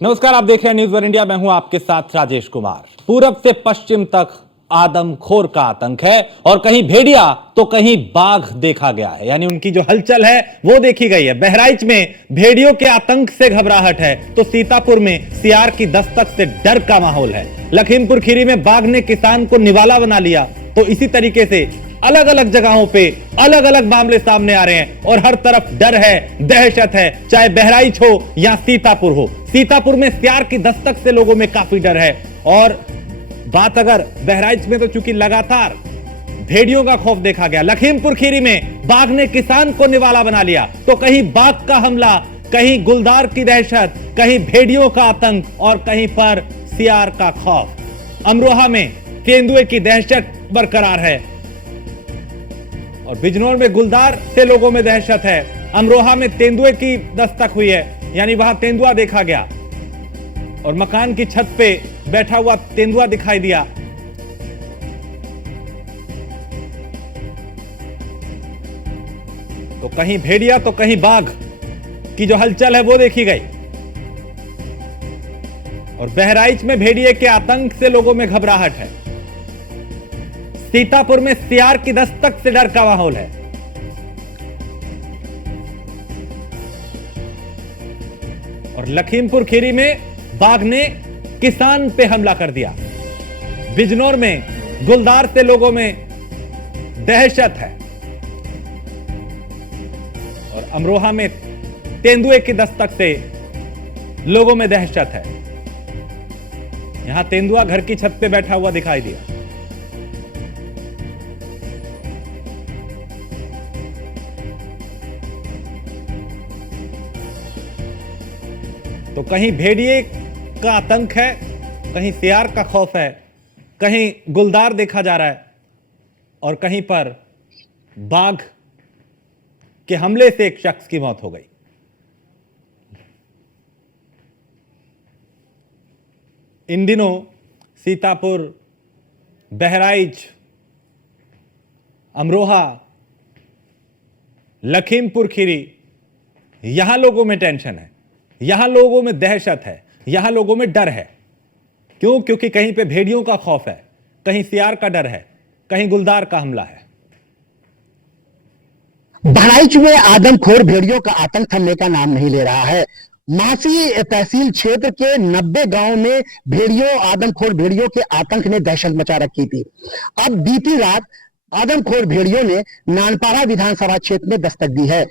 नमस्कार, आप देख रहे हैं न्यूज़ वन इंडिया। मैं हूं आपके साथ राजेश कुमार। पूरब से पश्चिम तक आदमखोर का आतंक है और कहीं भेड़िया तो कहीं बाघ देखा गया है, यानी उनकी जो हलचल है वो देखी गई है। बहराइच में भेड़ियों के आतंक से घबराहट है तो सीतापुर में सियार की दस्तक से डर का माहौल है। लखीमपुर खीरी में बाघ ने किसान को निवाला बना लिया, तो इसी तरीके से अलग अलग जगहों पे अलग अलग मामले सामने आ रहे हैं और हर तरफ डर है, दहशत है, चाहे बहराइच हो या सीतापुर हो। सीतापुर में सियार की दस्तक से लोगों में काफी डर है और बात अगर बहराइच में तो चूंकि लगातार भेड़ियों का खौफ देखा गया, लखीमपुर खीरी में बाघ ने किसान को निवाला बना लिया, तो कहीं बाघ का हमला, कहीं गुलदार की दहशत, कहीं भेड़ियों का आतंक और कहीं पर सियार का खौफ। अमरोहा में तेंदुए की दहशत बरकरार है और बिजनौर में गुलदार से लोगों में दहशत है। अमरोहा में तेंदुए की दस्तक हुई है, यानी वहां तेंदुआ देखा गया और मकान की छत पे बैठा हुआ तेंदुआ दिखाई दिया। तो कहीं भेड़िया तो कहीं बाघ की जो हलचल है वो देखी गई और बहराइच में भेड़िए के आतंक से लोगों में घबराहट है। सीतापुर में सियार की दस्तक से डर का माहौल है और लखीमपुर खीरी में बाघ ने किसान पे हमला कर दिया। बिजनौर में गुलदार से लोगों में दहशत है और अमरोहा में तेंदुए की दस्तक से लोगों में दहशत है। यहां तेंदुआ घर की छत पे बैठा हुआ दिखाई दिया। तो कहीं भेड़िए का आतंक है, कहीं सियार का खौफ है, कहीं गुलदार देखा जा रहा है और कहीं पर बाघ के हमले से एक शख्स की मौत हो गई। इन दिनों सीतापुर, बहराइच, अमरोहा, लखीमपुर खीरी, यहां लोगों में टेंशन है, यहां लोगों में दहशत है, यहां लोगों में डर है। क्यों? क्योंकि कहीं पे भेड़ियों का खौफ है, कहीं सियार का डर है, कहीं गुलदार का हमला है। बहराइच में आदमखोर भेड़ियों का आतंक थमने का नाम नहीं ले रहा है। मासी तहसील क्षेत्र के 90 गांव में आदमखोर भेड़ियों के आतंक ने दहशत मचा रखी थी। अब बीती रात आदमखोर भेड़ियों ने नानपाड़ा विधानसभा क्षेत्र में दस्तक दी है।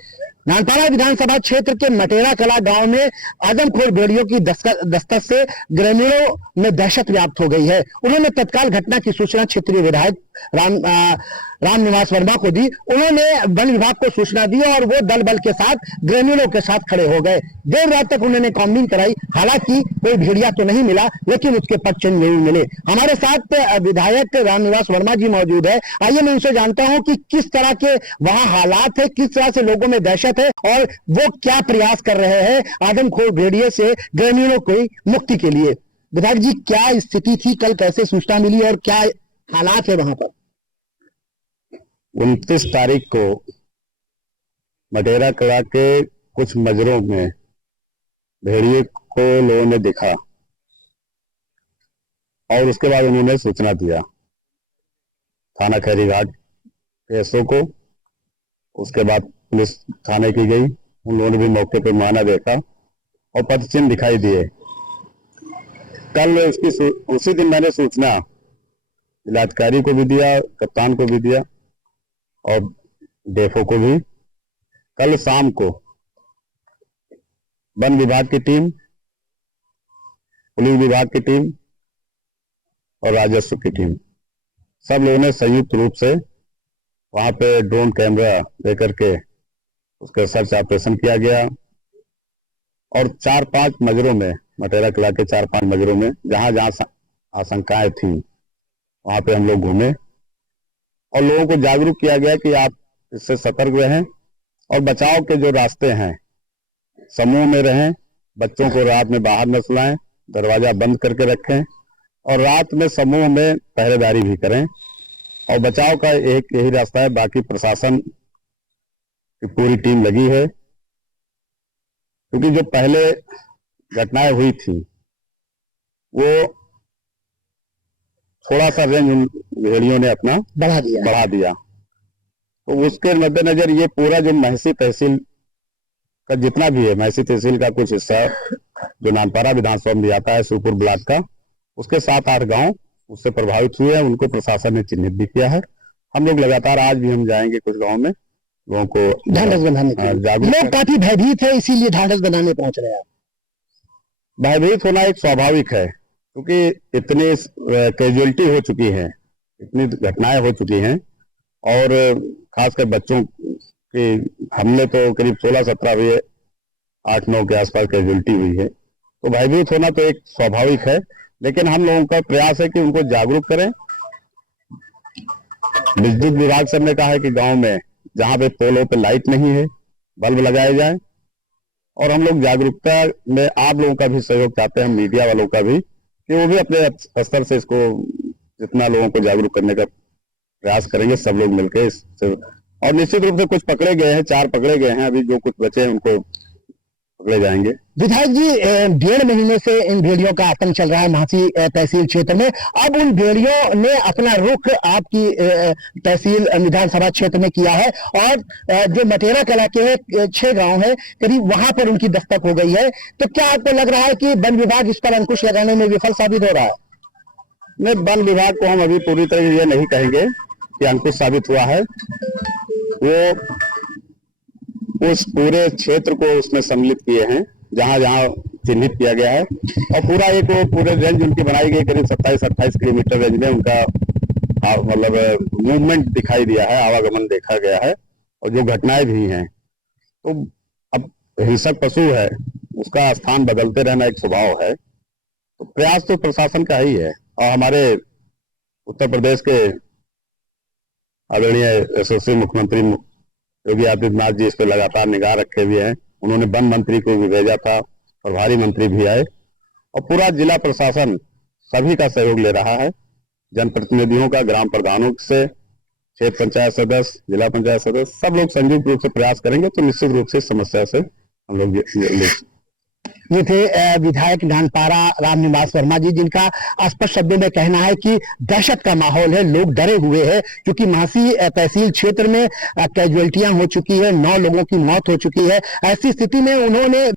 नानपाड़ा विधानसभा क्षेत्र के मटेरा कला गांव में आदमखोर भेड़ियों की दस्तक से ग्रामीणों में दहशत व्याप्त हो गई है। उन्होंने तत्काल घटना की सूचना क्षेत्रीय विधायक राम निवास वर्मा को दी। उन्होंने वन विभाग को सूचना दी और वो दल बल के साथ ग्रामीणों के साथ खड़े हो गए। देर रात तक उन्होंने कॉम्बिंग कराई, हालांकि कोई भेड़िया तो नहीं मिला, लेकिन उसके पग चिन्ह नहीं मिले। हमारे साथ विधायक राम निवास वर्मा जी मौजूद है। आइए मैं उनसे जानता हूं कि किस तरह के वहां हालात है, किस तरह से लोगों में दहशत है और वो क्या प्रयास कर रहे हैं आदमखोर भेड़िए से ग्रामीणों की मुक्ति के लिए। विधायक जी, क्या स्थिति थी कल, कैसे सूचना मिली और क्या हालात है वहां पर? 29 तारीख को मटेरा कला के कुछ मजरों में भेड़िए को लोगों ने देखा और उसके बाद उन्होंने सूचना दिया थाना खैरीघाट एसओ को। उसके बाद पुलिस थाने की गई, उन लोगों ने भी मौके पर मुआयना देखा और पदचिन्ह दिखाई दिए। कल उसी दिन मैंने सूचना जिलाधिकारी को भी दिया, कप्तान को भी दिया और डेफो को भी। कल शाम को वन विभाग की टीम, पुलिस विभाग की टीम और राजस्व की टीम, सब लोगों ने संयुक्त रूप से वहां पे ड्रोन कैमरा लेकर के उसका सर्च ऑपरेशन किया गया और 4-5 मजरों में, मटेरा कला के 4-5 मजरों में जहां जहां आशंकाएं थी वहां पे हम लोग घूमे और लोगों को जागरूक किया गया कि आप इससे सतर्क रहें और बचाव के जो रास्ते हैं समूह में रहें, बच्चों को रात में बाहर न सुलाएं, दरवाजा बंद करके रखें और रात में समूह में पहरेदारी भी करें और बचाव का एक यही रास्ता है। बाकी प्रशासन की पूरी टीम लगी है, क्योंकि जो पहले घटनाएं हुई थी वो थोड़ा सा रेंज उन भेड़ियों ने अपना बढ़ा दिया। तो उसके मद्देनजर ये पूरा जो महसी तहसील का जितना भी है, महसी तहसील का कुछ हिस्सा जो नानपारा विधानसभा में भी आता है, शिवपुर ब्लॉक का, उसके 7-8 गांव उससे प्रभावित हुए हैं। उनको प्रशासन ने चिन्हित भी किया है। हम लोग लगातार आज भी हम जाएंगे कुछ गाँव में, लोगों को ढांढस बंधाने के लिए। लोग काफी भयभीत है, इसीलिए ढांढस बनाने पहुंच रहे हैं। भयभीत होना एक स्वाभाविक है, क्योंकि इतनी कैजुअलिटी हो चुकी है, इतनी घटनाएं हो चुकी हैं, और खासकर बच्चों के हमले तो करीब 16-17 हुए, 8-9 के आसपास कैजुअलिटी हुई है। तो भयभीत होना तो एक स्वाभाविक है, लेकिन हम लोगों का प्रयास है कि उनको जागरूक करें। विद्युत विभाग से हमने कहा है कि गांव में जहां पे पोलों पे लाइट नहीं है, बल्ब लगाए जाए, और हम लोग जागरूकता में आप लोगों का भी सहयोग चाहते हैं, मीडिया वालों का भी, कि वो भी अपने स्तर से इसको जितना लोगों को जागरूक करने का प्रयास करेंगे, सब लोग मिलकर इससे। और निश्चित रूप से कुछ पकड़े गए हैं, 4 पकड़े गए हैं, अभी जो कुछ बचे हैं उनको पकड़े जाएंगे। विधायक जी, 1.5 महीने से इन भेड़ियों का आतंक चल रहा है महासी तहसील क्षेत्र में। अब उन भेड़ियों ने अपना रुख आपकी तहसील विधानसभा क्षेत्र में किया है, और जो मटेरा कला के 6 गांव है करीब, वहां पर उनकी दस्तक हो गई है। तो क्या आपको लग रहा है कि वन विभाग इस पर अंकुश लगाने में विफल साबित हो रहा है? नहीं, वन विभाग को हम अभी पूरी तरह ये नहीं कहेंगे कि अंकुश साबित हुआ है। वो उस पूरे क्षेत्र को उसमें सम्मिलित किए हैं जहां जहां चिन्हित किया गया है, और पूरा एक वो पूरे रेंज उनकी बनाई गई, करीब 27-28 किलोमीटर रेंज में उनका मतलब मूवमेंट दिखाई दिया है, आवागमन देखा गया है, और जो घटनाएं भी हैं। तो अब हिंसक पशु है, उसका स्थान बदलते रहना एक स्वभाव है। तो प्रयास तो प्रशासन का ही है, और हमारे उत्तर प्रदेश के आदरणीय यशस्वी मुख्यमंत्री योगी आदित्यनाथ जी इस पर लगातार निगाह रखे हुए हैं। उन्होंने वन मंत्री को भी भेजा था, प्रभारी मंत्री भी आए, और पूरा जिला प्रशासन सभी का सहयोग ले रहा है, जनप्रतिनिधियों का, ग्राम प्रधानों से, क्षेत्र पंचायत सदस्य, जिला पंचायत सदस्य, सब लोग संयुक्त रूप से प्रयास करेंगे तो निश्चित रूप से समस्या से हम लोग ये थे विधायक नानपारा रामनिवास वर्मा जी, जिनका स्पष्ट शब्दों में कहना है कि दहशत का माहौल है, लोग डरे हुए हैं, क्योंकि महासी तहसील क्षेत्र में कैजुअलिटियां हो चुकी है, 9 लोगों की मौत हो चुकी है। ऐसी स्थिति में उन्होंने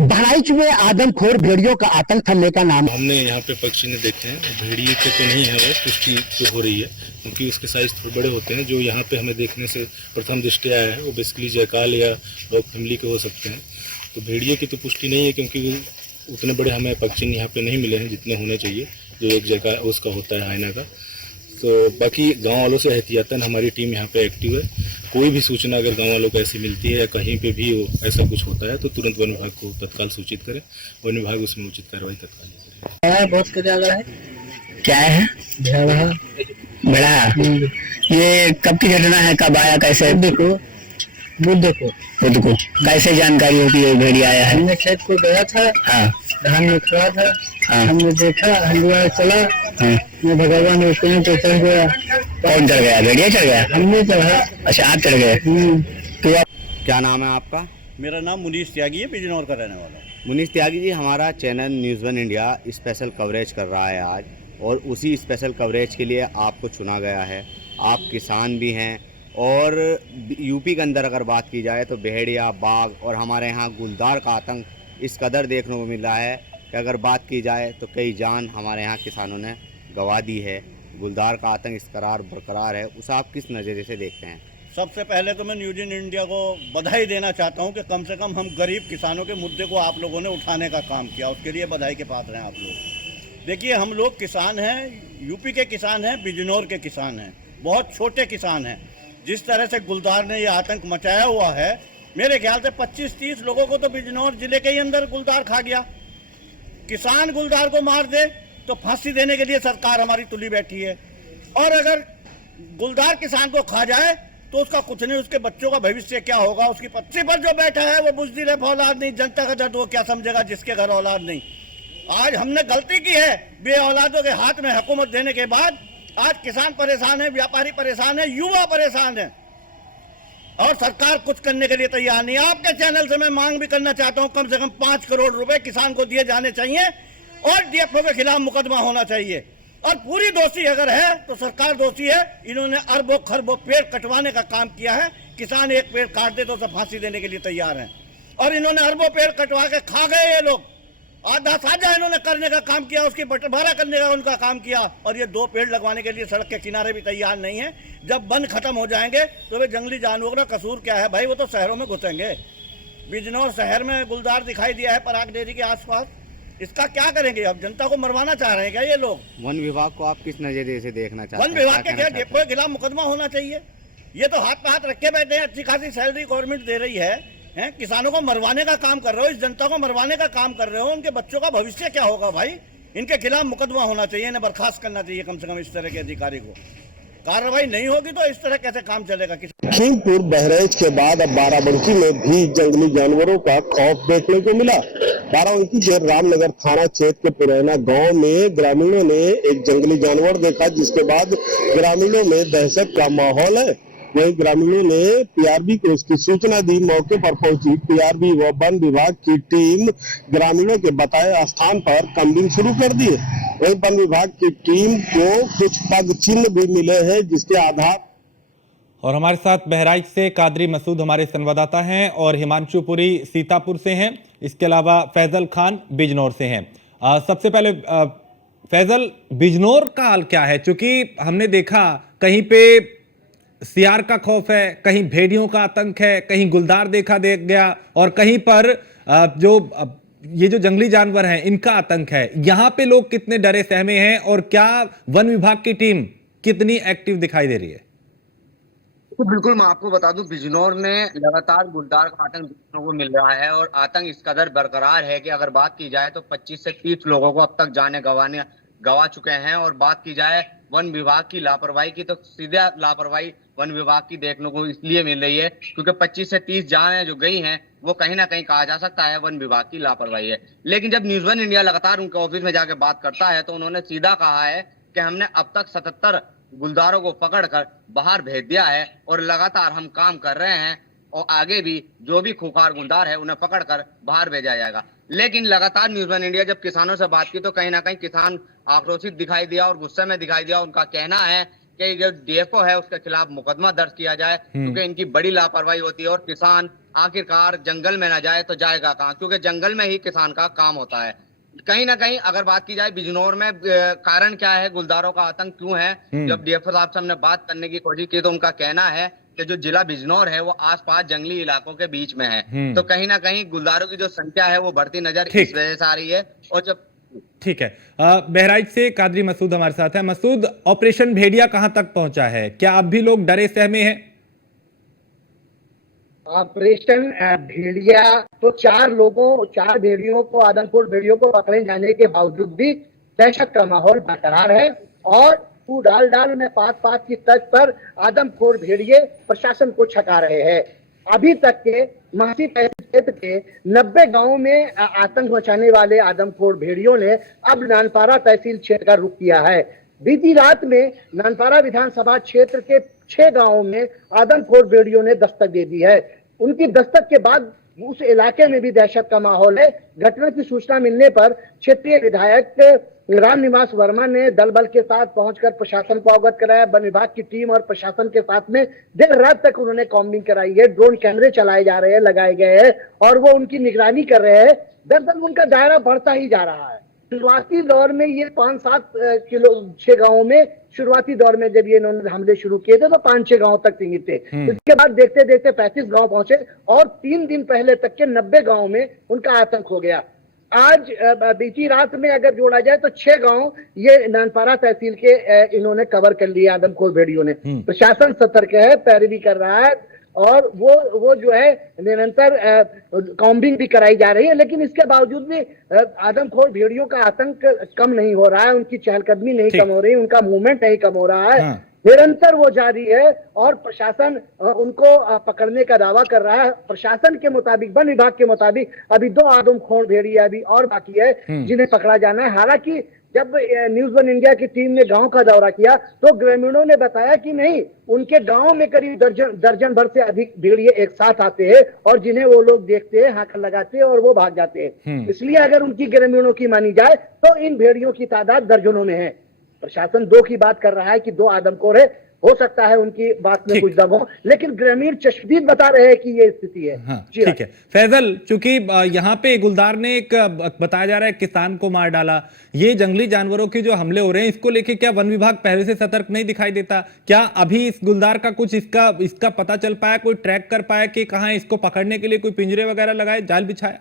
बहराइच में आदमखोर भेड़ियों का आतंक थमने का नाम। हमने यहाँ पे पक्षी ने देखे हैं, भेड़िए के तो नहीं है, वो पुष्टि तो हो रही है, क्योंकि उसके साइज थोड़े बड़े होते हैं। जो यहाँ पे हमें देखने से प्रथम दृष्टि आया है वो बेसिकली जयकाल या डॉग फैमिली के हो सकते हैं। तो भेड़िए की तो पुष्टि नहीं है, क्योंकि उतने बड़े हमें पक्षी यहाँ पे नहीं मिले हैं जितने होने चाहिए, जो एक जगह उसका होता है आयना का। तो बाकी गांव वालों से एहतियातन हमारी टीम यहाँ पे एक्टिव है। कोई भी सूचना अगर गांव वालों को ऐसी मिलती है या कहीं पे भी ऐसा कुछ होता है तो तुरंत वन विभाग को तत्काल सूचित करें, वन विभाग उसमें उचित कार्रवाई तत्काल करें। बहुत क्या है बड़ा ये कब की घटना है, कब आया, कैसे? बुध को कैसे जानकारी होती है भेड़िया आया है? हमने खेत को गया था, हाँ, धान में खड़ा था, हाँ, हमने देखा, हलवा चला, हाँ, मैं भगवान ने पेड़ पे चढ़ गया। कौन चढ़ गया? भेड़िया चढ़ गया? हमने चढ़ा। अच्छा, आप चढ़ गए। तो क्या नाम है आपका? मेरा नाम मुनीश त्यागी है, बिजनौर का रहने वाला है। मुनीश त्यागी जी, हमारा channel news 1 India special coverage कर रहा है आज, और उसी स्पेशल कवरेज के लिए आपको चुना गया है। आप किसान भी हैं, और यूपी के अंदर अगर बात की जाए तो भेड़िया, बाघ और हमारे यहाँ गुलदार का आतंक इस कदर देखने को मिल रहा है कि अगर बात की जाए तो कई जान हमारे यहाँ किसानों ने गंवा दी है। गुलदार का आतंक इस करार बरकरार है, उसे आप किस नज़रिए से देखते हैं? सबसे पहले तो मैं न्यूज़ इन इंडिया को बधाई देना चाहता हूं कि कम से कम हम गरीब किसानों के मुद्दे को आप लोगों ने उठाने का काम किया, उसके लिए बधाई के पात्र हैं आप लोग। देखिए, हम लोग किसान हैं, यूपी के किसान हैं, बिजनौर के किसान हैं, बहुत छोटे किसान हैं। जिस तरह से गुलदार ने ये आतंक मचाया हुआ है, मेरे ख्याल से 25-30 लोगों को तो बिजनौर जिले के ही अंदर गुलदार खा गया। किसान गुलदार को मार दे तो फांसी देने के लिए सरकार हमारी तुली बैठी है, और अगर गुलदार किसान को खा जाए तो उसका कुछ नहीं, उसके बच्चों का भविष्य क्या होगा? उसकी पत्नी पर जो बैठा है वो बुज़दिल है, औलाद नहीं, जनता का दर्द वो क्या समझेगा जिसके घर औलाद नहीं। आज हमने गलती की है, बे औलादों के हाथ में हुकूमत देने के बाद आज किसान परेशान है, व्यापारी परेशान है, युवा परेशान है। और सरकार कुछ करने के लिए तैयार नहीं है। आपके चैनल से मैं मांग भी करना चाहता हूं, कम से कम 5 करोड़ रुपए किसान को दिए जाने चाहिए और डीएफओ के खिलाफ मुकदमा होना चाहिए। और पूरी दोषी अगर है तो सरकार दोषी है। इन्होंने अरबों खरबों पेड़ कटवाने का काम किया है। किसान एक पेड़ काट दे तो उसे फांसी देने के लिए तैयार है, और इन्होंने अरबों पेड़ कटवा के खा गए ये लोग। आधा साझा इन्होंने करने का काम किया, उसकी बंटवारा करने का उनका काम किया, और ये 2 पेड़ लगवाने के लिए सड़क के किनारे भी तैयार नहीं है। जब वन खत्म हो जाएंगे तो वे जंगली जानवरों का कसूर क्या है भाई, वो तो शहरों में घुसेंगे। बिजनौर शहर में गुलदार दिखाई दिया है पराग डेयरी के आसपास, इसका क्या करेंगे? अब जनता को मरवाना चाह रहे हैं क्या ये लोग? वन विभाग को आप किस नजरिए से देखना चाहते हैं? वन विभाग के क्या डेपो के खिलाफ मुकदमा होना चाहिए। ये तो हाथ पे हाथ रख के बैठे हैं, अच्छी खासी सैलरी गवर्नमेंट दे रही है, किसानों को मरवाने का काम कर रहे हो, इस जनता को मरवाने का काम कर रहे हो। उनके बच्चों का भविष्य क्या होगा भाई? इनके खिलाफ मुकदमा होना चाहिए, इन्हें बर्खास्त करना चाहिए कम से कम इस तरह के अधिकारी को। कार्रवाई नहीं होगी तो इस तरह कैसे काम चलेगा? लखीमपुर बहराइच के बाद अब बाराबंकी में भी जंगली जानवरों का खौफ देखने को मिला। बाराबंकी के रामनगर थाना क्षेत्र के पुरैना गांव में ग्रामीणों ने एक जंगली जानवर देखा, जिसके बाद ग्रामीणों में दहशत का माहौल है। वहीं ग्रामीणों ने पीआरबी को इसकी सूचना दी। मौके पर पहुंची पीआरबी व वन विभाग की टीम ग्रामीणों के बताए स्थान पर कम्बिंग शुरू कर दी है। वहीं वन विभाग की टीम को कुछ पग चिन्ह भी मिले हैं, जिसके आधार। और हमारे साथ बहराइच से कादरी मसूद हमारे संवाददाता हैं और हिमांशु पुरी सीतापुर से हैं। इसके अलावा फैजल खान बिजनौर से हैं। सबसे पहले फैजल, बिजनौर का हाल क्या है? चूंकि हमने देखा कहीं पे सियार का खौफ है, कहीं भेड़ियों का आतंक है, कहीं गुलदार देखा दे गया, और कहीं पर ये जो जंगली जानवर हैं इनका आतंक है। यहां पे लोग कितने डरे सहमे हैं और क्या वन विभाग की टीम कितनी एक्टिव दिखाई दे रही है? तो बिल्कुल मैं आपको बता दूं, बिजनौर में लगातार गुलदार का आतंक देखने को मिल रहा है और आतंक इस कदर बरकरार है कि अगर बात की जाए तो 25 से 30 लोगों को अब तक जाने गवा चुके हैं। और बात की जाए वन विभाग की लापरवाही की तो सीधा लापरवाही वन विभाग की देखने को इसलिए मिल रही है क्योंकि 25 से 30 जानें जो गई हैं वो कहीं ना कहीं कहा जा सकता है वन विभाग की लापरवाही है। लेकिन जब न्यूज़ वन इंडिया लगातार उनके ऑफिस में जाकर बात करता है तो उन्होंने सीधा कहा है कि हमने अब तक 77 गुलदारों को पकड़कर बाहर भेज दिया है और लगातार हम काम कर रहे हैं और आगे भी जो भी खूंखार गुलदार है उन्हें पकड़कर बाहर भेजा जाएगा। लेकिन लगातार न्यूज़ वन इंडिया जब किसानों से बात की तो कहीं ना कहीं किसान आक्रोशित दिखाई दिया और गुस्से में दिखाई दिया। उनका कहना है कि जो डीएफओ है उसके खिलाफ मुकदमा दर्ज किया जाए क्योंकि इनकी बड़ी लापरवाही होती है और किसान आखिरकार जंगल में ना जाए तो जाएगा कहाँ, क्योंकि जंगल में ही किसान का काम होता है। कहीं ना कहीं अगर बात की जाए बिजनौर में कारण क्या है, गुलदारों का आतंक क्यों है, जब डीएफओ साहब से हमने बात करने की कोशिश की तो उनका कहना है कि जो जिला बिजनौर है वो आसपास जंगली इलाकों के बीच में है, तो कहीं ना कहीं गुलदारों की जो संख्या है वो बढ़ती नजर इस वजह से आ रही है। और जब ठीक है, बहराइच से कादरी मसूद हमारे साथ है। मसूद, ऑपरेशन भेड़िया कहां तक पहुंचा है? क्या अब भी लोग डरे सहमे हैं? ऑपरेशन भेड़िया तो 4 भेड़ियों को, आदमखोर भेड़ियों को पकड़े जाने के बावजूद भी दहशत का माहौल बरकरार है और तू डाल में पात की तर्ज पर आदमखोर भेड़िए प्रशासन को छका रहे हैं। अभी तक के महासी तहसील क्षेत्र के 90 गांवों में आतंक मचाने वाले आदमखोर भेड़ियों ने अब नानपारा तहसील क्षेत्र का रुख किया है। बीती रात में नानपारा विधानसभा क्षेत्र के 6 गांवों में आदमखोर भेड़ियों ने दस्तक दे दी है। उनकी दस्तक के बाद उस इलाके में भी दहशत का माहौल है। घटना की सूचना मिलने पर क्षेत्रीय विधायक रामनिवास वर्मा ने दल बल के साथ पहुंचकर प्रशासन को अवगत कराया। वन विभाग की टीम और प्रशासन के साथ में देर रात तक उन्होंने कॉम्बिंग कराई है। ड्रोन कैमरे चलाए जा रहे हैं, लगाए गए हैं और वो उनकी निगरानी कर रहे हैं। दरअसल उनका दायरा बढ़ता ही जा रहा है। शुरुआती दौर में ये 5-7 किलो 6 गांवों में शुरुआती दौर में जब ये इन्होंने हमले शुरू किए थे तो 5-6 गांव तक सीमित थे। इसके बाद देखते देखते 35 गांव पहुंचे और 3 दिन पहले तक के 90 गांव में उनका आतंक हो गया। आज बीती रात में अगर जोड़ा जाए तो 6 गांव ये नानपारा तहसील के इन्होंने कवर कर लिए आदमखोर भेड़ियों ने। प्रशासन सतर्क है, पैरवी कर रहा है और वो जो है निरंतर कॉम्बिंग भी कराई जा रही है। लेकिन इसके बावजूद भी आदमखोर भेड़ियों का आतंक कम नहीं हो रहा है, उनकी चहलकदमी नहीं कम हो रही, उनका मूवमेंट नहीं कम हो रहा है। निरंतर वो जारी है और प्रशासन उनको पकड़ने का दावा कर रहा है। प्रशासन के मुताबिक, वन विभाग के मुताबिक अभी 2 आदमखोर भेड़िया अभी और बाकी है जिन्हें पकड़ा जाना है। हालांकि जब न्यूज़ वन इंडिया की टीम ने गांव का दौरा किया तो ग्रामीणों ने बताया कि नहीं, उनके गांव में करीब दर्जन भर से अधिक भेड़िए एक साथ आते हैं और जिन्हें वो लोग देखते हैं, हाथ लगाते हैं और वो भाग जाते हैं। इसलिए अगर उनकी ग्रामीणों की मानी जाए तो इन भेड़ियों की तादाद दर्जनों में है। प्रशासन 2 की बात कर रहा है कि 2 आदमखोर है, हो सकता है उनकी बात में कुछ दम हो, लेकिन ग्रामीण चश्मदीद बता रहे हैं कि ये स्थिति है। हाँ, ठीक है फैजल, चूंकि यहाँ पे गुलदार ने एक बताया जा रहा है किसान को मार डाला, ये जंगली जानवरों के जो हमले हो रहे हैं इसको लेके क्या वन विभाग पहले से सतर्क नहीं दिखाई देता? क्या अभी इस गुलदार का कुछ इसका पता चल पाया, कोई ट्रैक कर पाया कि कहाँ इसको पकड़ने के लिए कोई पिंजरे वगैरह लगाए, जाल बिछाया?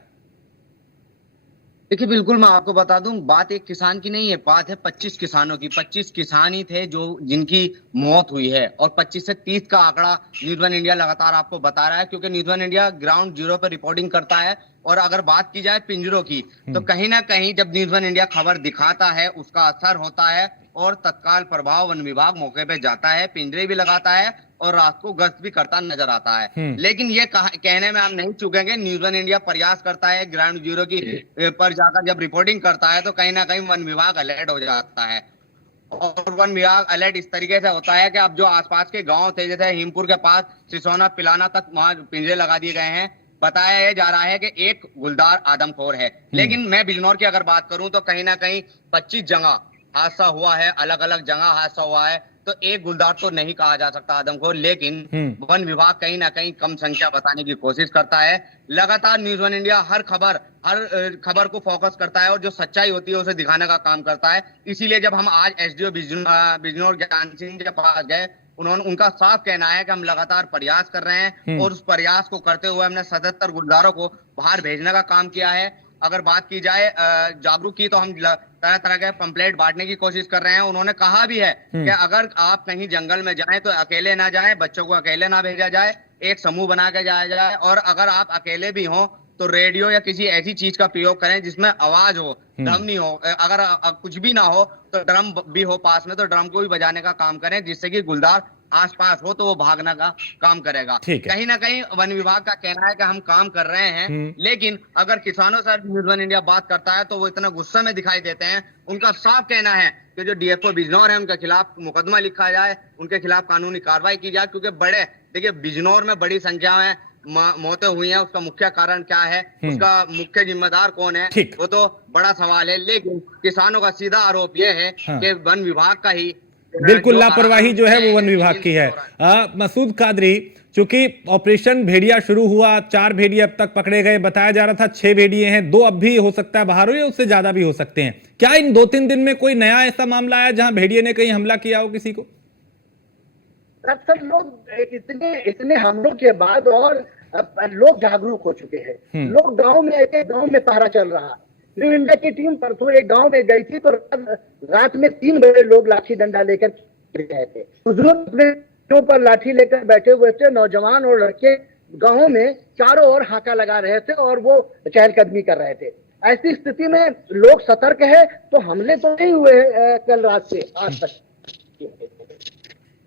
देखिए बिल्कुल, मैं आपको बता दूं, बात एक किसान की नहीं है, बात है 25 किसानों की। 25 किसान ही थे जो जिनकी मौत हुई है और 25 से 30 का आंकड़ा न्यूज़ वन इंडिया लगातार आपको बता रहा है, क्योंकि news one India ground zero पर रिपोर्टिंग करता है। और अगर बात की जाए पिंजरों की, तो कहीं ना कहीं जब न्यूज़ वन इंडिया खबर दिखाता है उसका असर होता है और तत्काल प्रभाव वन विभाग मौके पे जाता है, पिंजरे भी लगाता है और रात को गश्त भी करता नजर आता है। लेकिन ये कहने में हम नहीं चूकेंगे, न्यूज़ वन इंडिया प्रयास करता है ग्राउंड जीरो की पर जाकर जब रिपोर्टिंग करता है तो कहीं ना कहीं वन विभाग अलर्ट हो जाता है। और वन विभाग अलर्ट इस तरीके से होता है कि अब जो आसपास के गांव थे, जैसे हिमपुर के पास सिसोना पिलाना तक वहां पिंजरे लगा दिए गए हैं। बताया जा रहा है कि एक गुलदार आदमखोर है, लेकिन मैं बिजनौर की अगर बात करूं तो कहीं ना कहीं 25 जगह हादसा हुआ है, अलग अलग जगह हादसा हुआ है, तो एक गुलदार तो नहीं कहा जा सकता आदमखोर। लेकिन वन विभाग कहीं ना कहीं कम संख्या बताने की कोशिश करता है। लगातार न्यूज़ वन इंडिया हर खबर को फोकस करता है और जो सच्चाई होती है उसे दिखाने का काम करता है। इसीलिए जब हम आज एसडीओ बिजनौर ज्ञान सिंह के पास गए, उनका साफ कहना है कि हम लगातार प्रयास कर रहे हैं और उस प्रयास को करते हुए हमने 77 गुलदारों को बाहर भेजने का काम किया है। अगर बात की जाए जागरूक की, तो हम तरह तरह के पंपलेट बांटने की कोशिश कर रहे हैं। उन्होंने कहा भी है कि अगर आप कहीं जंगल में जाएं तो अकेले ना जाएं, बच्चों को अकेले ना भेजा जाए, एक समूह बना के जाया जाए। और अगर आप अकेले भी हों तो रेडियो या किसी ऐसी चीज का प्रयोग करें जिसमें आवाज हो, ध्वनि हो। अगर कुछ भी ना हो तो ड्रम भी हो पास में, तो ड्रम को भी बजाने का काम करें, जिससे कि गुलदार आसपास हो तो वो भागने का काम करेगा। कहीं ना कहीं वन विभाग का कहना है कि हम काम कर रहे हैं, लेकिन अगर किसानों से न्यूज़ वन इंडिया बात करता है तो वो इतना गुस्सा में दिखाई देते हैं। उनका साफ कहना है कि जो डीएफओ बिजनौर है उनके खिलाफ मुकदमा लिखा जाए, उनके खिलाफ कानूनी कार्रवाई की जाए। क्योंकि देखिए बिजनौर में बड़ी संख्या में मौतें हुई हैं, उसका मुख्य कारण क्या है, उसका मुख्य जिम्मेदार कौन है, वो तो बड़ा सवाल है। लेकिन किसानों का सीधा आरोप यह है कि वन विभाग का ही बिल्कुल लापरवाही जो है वो वन विभाग की है। मसूद कादरी, चूंकि ऑपरेशन भेड़िया शुरू हुआ, 4 भेड़िए अब तक पकड़े गए, बताया जा रहा था 6 भेड़िए हैं, 2 अब भी हो सकता है बाहर हो या उससे ज्यादा भी हो सकते हैं। क्या इन 2-3 दिन में कोई नया ऐसा मामला आया जहां भेड़िए ने कहीं हमला किया हो किसी को? सब लोग इतने हमलों के बाद और लोग जागरूक हो चुके हैं। लोग गांव में पहरा चल रहा। न्यूज़ इंडिया की टीम परसों एक गांव में गई थी तो रात में 3 बड़े लोग लाठी डंडा लेकर गए थे। बुजुर्ग अपने पर लाठी लेकर बैठे हुए थे, नौजवान और लड़के गांव में चारों ओर हाका लगा रहे थे और वो चहलकदमी कर रहे थे। ऐसी स्थिति में लोग सतर्क है, तो हमले तो नहीं हुए कल रात से आज तक,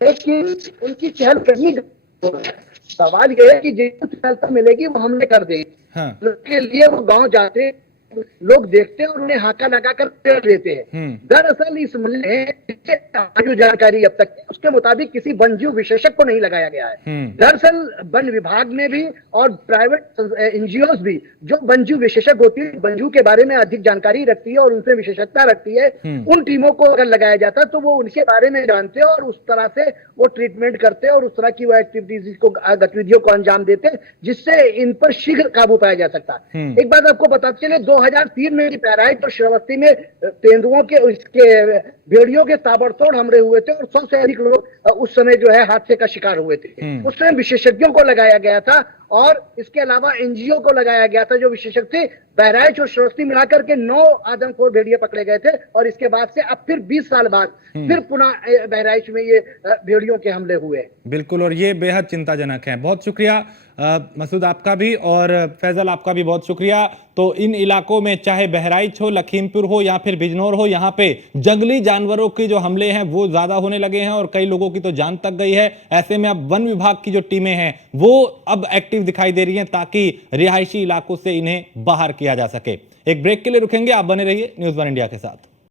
लेकिन उनकी चहलकदमी। सवाल यह है कि जिनको सफलता मिलेगी वो हमले कर देंगे। उसके लिए वो गांव जाते, लोग देखते हैं और उन्हें हाका लगाकर पेड़ देते हैं। दरअसल इस मामले में जानकारी अब तक उसके मुताबिक किसी वन्यजीव विशेषज्ञ को नहीं लगाया गया है। दरअसल वन विभाग में भी और प्राइवेट एनजीओ भी जो वन्यजीव विशेषज्ञ होती है, वन्यजीव के बारे में अधिक जानकारी रखती है और उनसे विशेषज्ञता रखती है, उन टीमों को अगर लगाया जाता तो वो उनके बारे में जानते और उस तरह से वो ट्रीटमेंट करते और उस तरह की वो एक्टिविटीज को, गतिविधियों को अंजाम देते, जिससे इन पर शीघ्र काबू पाया जा सकता। एक बात आपको बताते चले, 2003 में पैराइट और श्रावस्ती में तेंदुओं के उसके भेड़ियों के ताबड़तोड़ हमले हुए थे और 100 से अधिक लोग उस समय जो है हादसे का शिकार हुए थे। उस समय विशेषज्ञों को लगाया गया था और इसके अलावा एनजीओ को लगाया गया था जो विशेषज्ञ थे। बहराइच और श्रोस्ती मिलाकर के 9 आदमखोर भेड़िए पकड़े गए थे और इसके बाद से अब फिर 20 साल बाद फिर पुनः बहराइच में ये भेड़ियों के हमले हुए। बिल्कुल, और ये बेहद चिंताजनक है। बहुत शुक्रिया मसूद आपका भी, और फैजल आपका भी बहुत शुक्रिया। तो इन इलाकों में चाहे बहराइच हो, लखीमपुर हो या फिर बिजनौर हो, यहाँ पे जंगली जानवरों के जो हमले हैं वो ज्यादा होने लगे हैं और कई लोगों की तो जान तक गई है। ऐसे में अब वन विभाग की जो टीमें हैं वो अब एक्टिव दिखाई दे रही हैं ताकि रिहायशी इलाकों से इन्हें बाहर किया जा सके। एक ब्रेक के लिए रुकेंगे, आप बने रहिए न्यूज़ वन इंडिया के साथ।